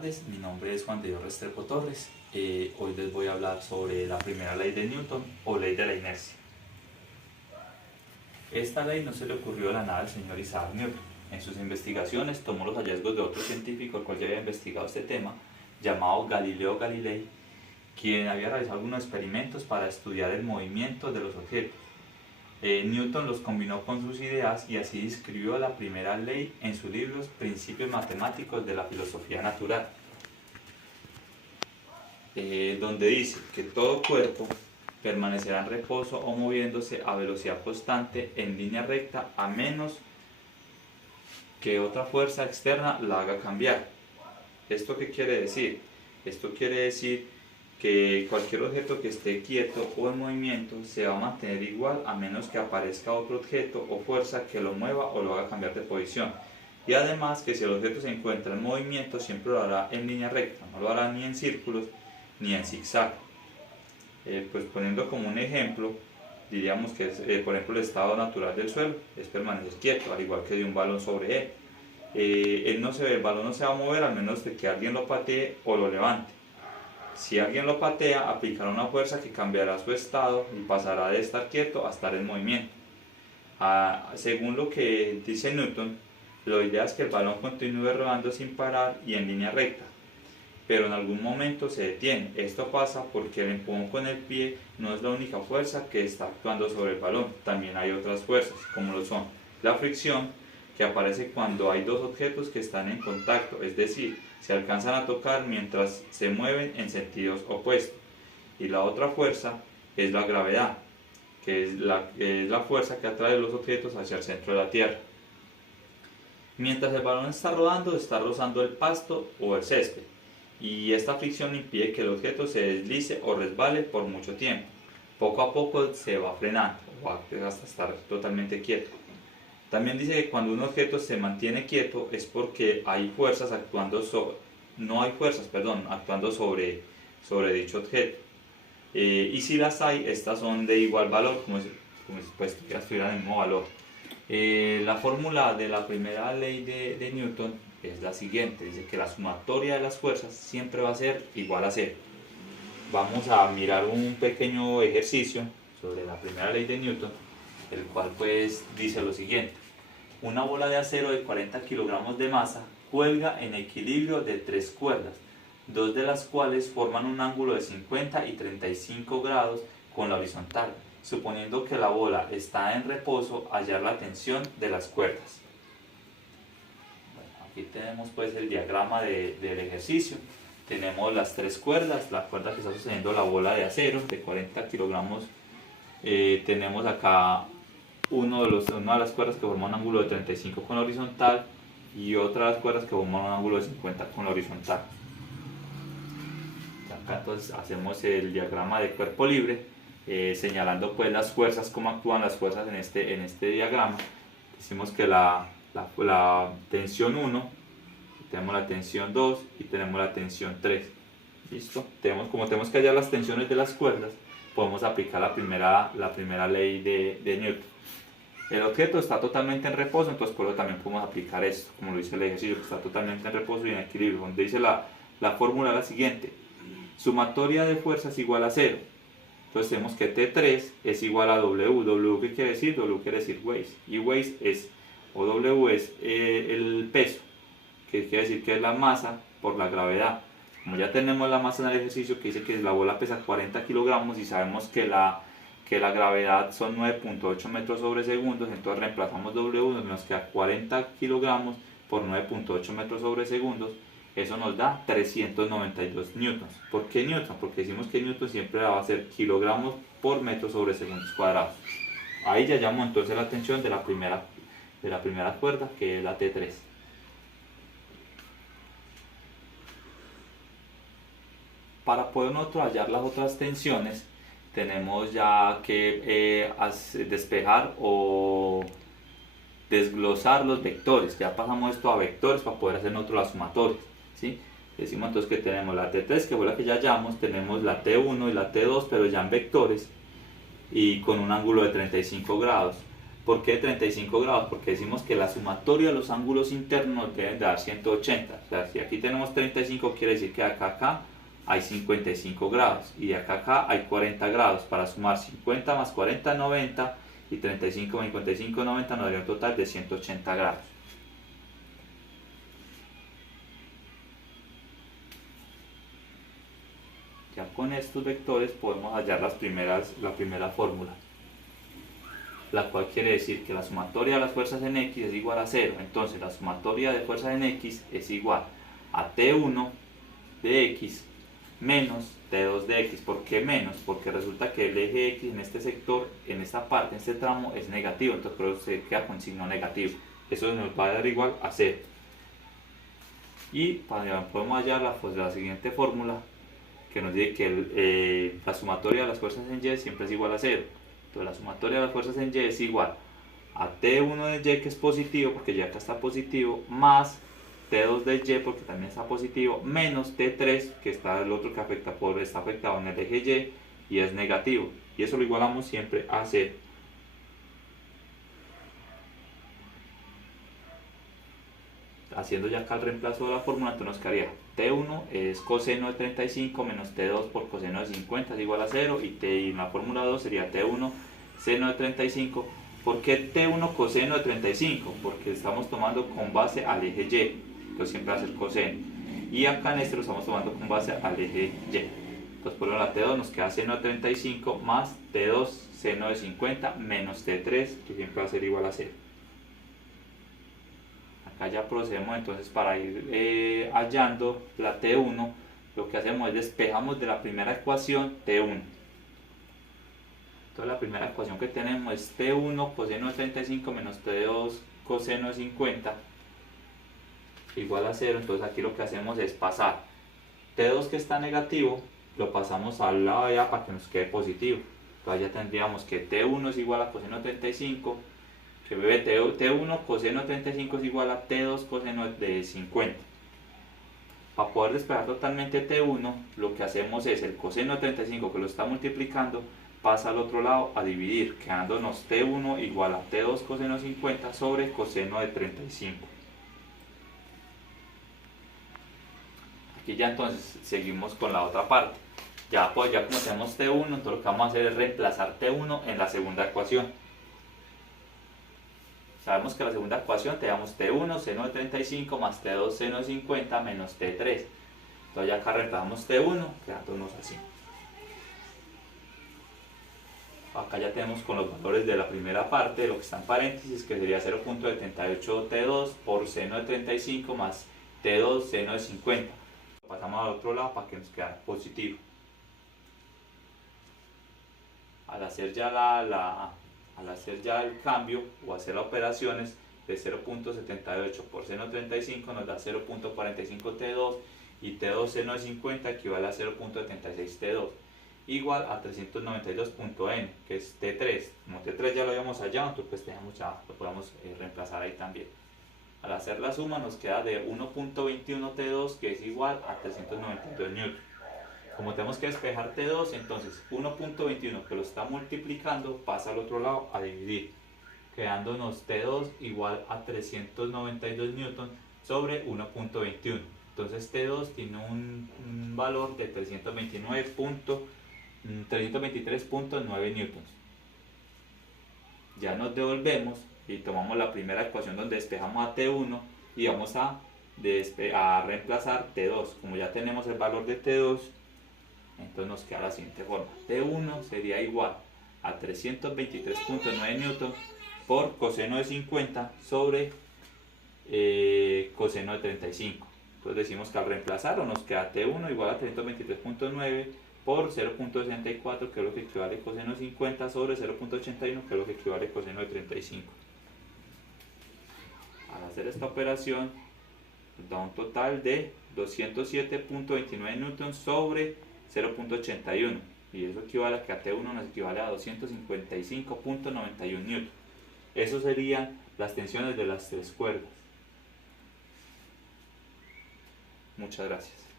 tardes, mi nombre es Juan de Dios Restrepo Torres. Hoy les voy a hablar sobre la primera ley de Newton o ley de la inercia. Esta ley no se le ocurrió de la nada al señor Isaac Newton. En sus investigaciones tomó los hallazgos de otro científico el cual ya había investigado este tema, llamado Galileo Galilei, quien había realizado algunos experimentos para estudiar el movimiento de los objetos. Newton los combinó con sus ideas y así describió la primera ley en sus libros Principios Matemáticos de la Filosofía Natural, donde dice que todo cuerpo permanecerá en reposo o moviéndose a velocidad constante en línea recta a menos que otra fuerza externa la haga cambiar. ¿Esto qué quiere decir? Esto quiere decir que cualquier objeto que esté quieto o en movimiento se va a mantener igual a menos que aparezca otro objeto o fuerza que lo mueva o lo haga cambiar de posición. Y además que si el objeto se encuentra en movimiento siempre lo hará en línea recta, no lo hará ni en círculos ni en zigzag. Pues poniendo como un ejemplo, diríamos que por ejemplo el estado natural del suelo es permanecer quieto, al igual que de un balón sobre él. El balón no se va a mover al menos de que alguien lo patee o lo levante. Si alguien lo patea, aplicará una fuerza que cambiará su estado y pasará de estar quieto a estar en movimiento. Según lo que dice Newton, la idea es que el balón continúe rodando sin parar y en línea recta, pero en algún momento se detiene. Esto pasa porque el empujón con el pie no es la única fuerza que está actuando sobre el balón, también hay otras fuerzas, como lo son la fricción, que aparece cuando hay dos objetos que están en contacto, es decir, se alcanzan a tocar mientras se mueven en sentidos opuestos. Y la otra fuerza es la gravedad, que es la fuerza que atrae los objetos hacia el centro de la Tierra. Mientras el balón está rodando, está rozando el pasto o el césped, y esta fricción impide que el objeto se deslice o resbale por mucho tiempo. Poco a poco se va frenando, hasta estar totalmente quieto. También dice que cuando un objeto se mantiene quieto es porque hay fuerzas actuando sobre dicho objeto. Y si las hay, estas son de igual valor, como si pues, estuvieran en el mismo valor. La fórmula de la primera ley de Newton es la siguiente, dice que la sumatoria de las fuerzas siempre va a ser igual a cero. Vamos a mirar un pequeño ejercicio sobre la primera ley de Newton, el cual pues dice lo siguiente: una bola de acero de 40 kilogramos de masa cuelga en equilibrio de tres cuerdas, dos de las cuales forman un ángulo de 50 y 35 grados con la horizontal. Suponiendo que la bola está en reposo, hallar la tensión de las cuerdas. Bueno, aquí tenemos pues el diagrama del ejercicio. Tenemos las tres cuerdas, la cuerda que está sosteniendo la bola de acero de 40 kilogramos. Tenemos acá una de las cuerdas que forma un ángulo de 35 con la horizontal y otra de las cuerdas que forman un ángulo de 50 con la horizontal. Acá entonces hacemos el diagrama de cuerpo libre, señalando pues las fuerzas, cómo actúan las fuerzas en este diagrama. Decimos que la tensión 1, tenemos la tensión 2 y tenemos la tensión 3. ¿Listo? Como tenemos que hallar las tensiones de las cuerdas, podemos aplicar la primera ley de Newton. El objeto está totalmente en reposo, entonces por eso también podemos aplicar esto, como lo dice el ejercicio, que está totalmente en reposo y en equilibrio, donde dice la fórmula la siguiente: sumatoria de fuerzas igual a 0. Entonces tenemos que T3 es igual a W. W ¿qué quiere decir? W quiere decir weight, y weight o W es el peso, que quiere decir que es la masa por la gravedad. Como ya tenemos la masa en el ejercicio, que dice que la bola pesa 40 kilogramos y sabemos que la gravedad son 9.8 metros sobre segundos, entonces reemplazamos W, nos queda 40 kilogramos por 9.8 metros sobre segundos. Eso nos da 392 newtons. ¿Por qué newton? Porque decimos que newton siempre va a ser kilogramos por metro sobre segundos cuadrados. Ahí ya hallamos entonces la tensión de la primera cuerda, que es la T3. Para poder nosotros hallar las otras tensiones, tenemos ya que despejar o desglosar los vectores. Ya pasamos esto a vectores para poder hacer nosotros las sumatorias, ¿sí? Decimos entonces que tenemos la T3, que fue la que ya hallamos, tenemos la T1 y la T2, pero ya en vectores y con un ángulo de 35 grados. ¿Por qué 35 grados? Porque decimos que la sumatoria de los ángulos internos deben dar 180. O sea, si aquí tenemos 35, quiere decir que acá hay 55 grados. Y de acá hay 40 grados. Para sumar 50 más 40, 90. Y 35 más 55, 90 nos daría un total de 180 grados. Ya con estos vectores podemos hallar la primera fórmula, la cual quiere decir que la sumatoria de las fuerzas en X es igual a 0. Entonces la sumatoria de fuerzas en X es igual a T1 de X menos T2 de X. ¿Por qué menos? Porque resulta que el eje X en este sector, en esta parte, en este tramo, es negativo. Entonces por eso se queda con signo negativo. Eso nos va a dar igual a 0. Y podemos hallar la siguiente fórmula, que nos dice que la sumatoria de las fuerzas en Y siempre es igual a 0. Entonces la sumatoria de las fuerzas en Y es igual a T1 de Y, que es positivo, porque ya acá está positivo, más T2 de Y, porque también está positivo, menos T3, que está el otro que está afectado en el eje Y es negativo. Y eso lo igualamos siempre a 0. Haciendo ya acá el reemplazo de la fórmula, entonces nos quedaría T1 es coseno de 35 menos T2 por coseno de 50 es igual a 0, y la fórmula 2 sería T1 seno de 35. ¿Por qué T1 coseno de 35? Porque estamos tomando con base al eje Y, entonces siempre va a ser coseno. Y acá en este lo estamos tomando con base al eje Y. Entonces por la T2 nos queda seno de 35 más T2 seno de 50 menos T3, que siempre va a ser igual a 0. Acá ya procedemos entonces para ir hallando la T1. Lo que hacemos es despejamos de la primera ecuación T1. Entonces la primera ecuación que tenemos es T1 coseno de 35 menos T2 coseno de 50 igual a 0. Entonces aquí lo que hacemos es pasar T2, que está negativo, lo pasamos al lado de allá para que nos quede positivo. Entonces ya tendríamos que T1 es igual a coseno de 35, que T1 coseno de 35 es igual a T2 coseno de 50. Para poder despejar totalmente T1, lo que hacemos es el coseno de 35, que lo está multiplicando, pasa al otro lado a dividir, quedándonos T1 igual a T2 coseno de 50 sobre coseno de 35. Aquí ya entonces seguimos con la otra parte. Ya como tenemos T1, entonces lo que vamos a hacer es reemplazar T1 en la segunda ecuación. Sabemos que la segunda ecuación tenemos T1 seno de 35 más T2 seno de 50 menos T3. Entonces ya acá reemplazamos T1, quedándonos así. Acá ya tenemos con los valores de la primera parte, lo que está en paréntesis, que sería 0.78 T2 por seno de 35 más T2 seno de 50. Lo pasamos al otro lado para que nos quede positivo. Al hacer ya el cambio o hacer las operaciones, de 0.78 por seno de 35 nos da 0.45 T2, y T2 seno de 50 equivale a 0.76 T2, igual a 392.n, que es T3. Como T3 ya lo habíamos hallado, entonces pues lo podemos reemplazar ahí también. Al hacer la suma nos queda de 1.21 T2, que es igual a 392 N. Como tenemos que despejar T2, entonces 1.21, que lo está multiplicando, pasa al otro lado a dividir, quedándonos T2 igual a 392 newton sobre 1.21. Entonces T2 tiene un valor de 323.9 newtons. Ya nos devolvemos y tomamos la primera ecuación donde despejamos a T1 y vamos a reemplazar T2. Como ya tenemos el valor de T2, entonces nos queda la siguiente forma. T1 sería igual a 323.9 newtons por coseno de 50 sobre coseno de 35. Entonces decimos que al reemplazarlo nos queda T1 igual a 323.9 por 0.64, que es lo que equivale a coseno de 50, sobre 0.81, que es lo que equivale a coseno de 35. Al hacer esta operación nos da un total de 207.29 newtons sobre 0.81, y eso equivale a que a T1 nos equivale a 255.91 newtons. Eso serían las tensiones de las tres cuerdas. Muchas gracias.